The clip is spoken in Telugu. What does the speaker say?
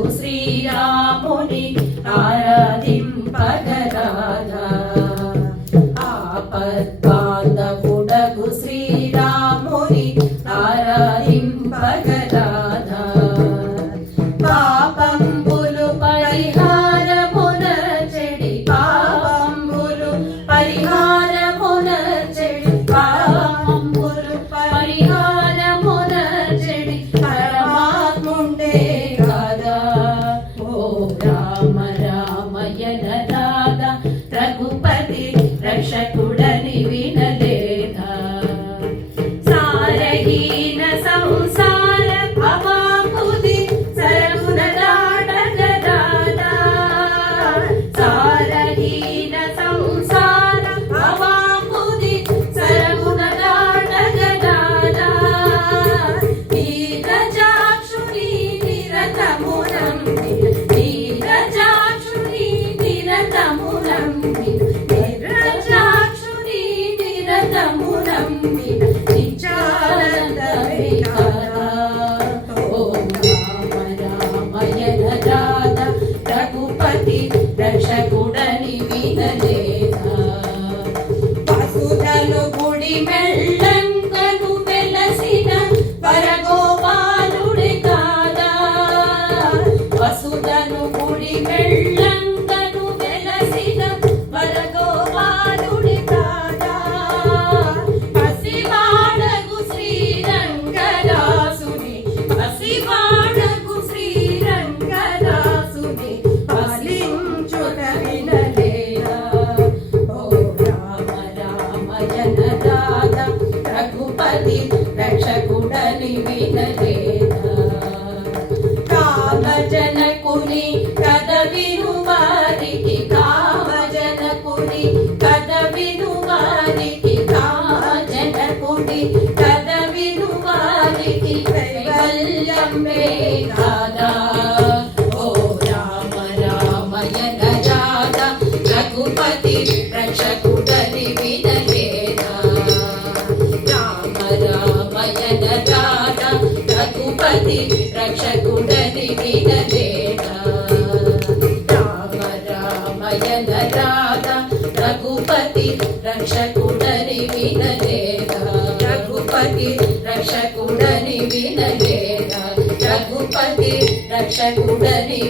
నన్ను శ్రీరాముని ఆరాధింపగరాదా ఆపద్బాంధవుడగు శ్రీరాముని ఆరాధింపగరా i Yummy. కామజనకుని కథ విను వారికి కామజనకుని కథ విను వారికి కామజనకుని కథ విను వారికి కైవల్యమే కాదా ఓ రామ రామయన రాధ రఘుపతి రక్షకుడని వినలేదా రామ రామయన రాధ రఘుపతి రక్షకుడని రామయన రాధ రఘుపతి రక్షకుడని వినలేద రఘుపతి రక్షకుడని వినలేద రఘుపతి రక్షకుడని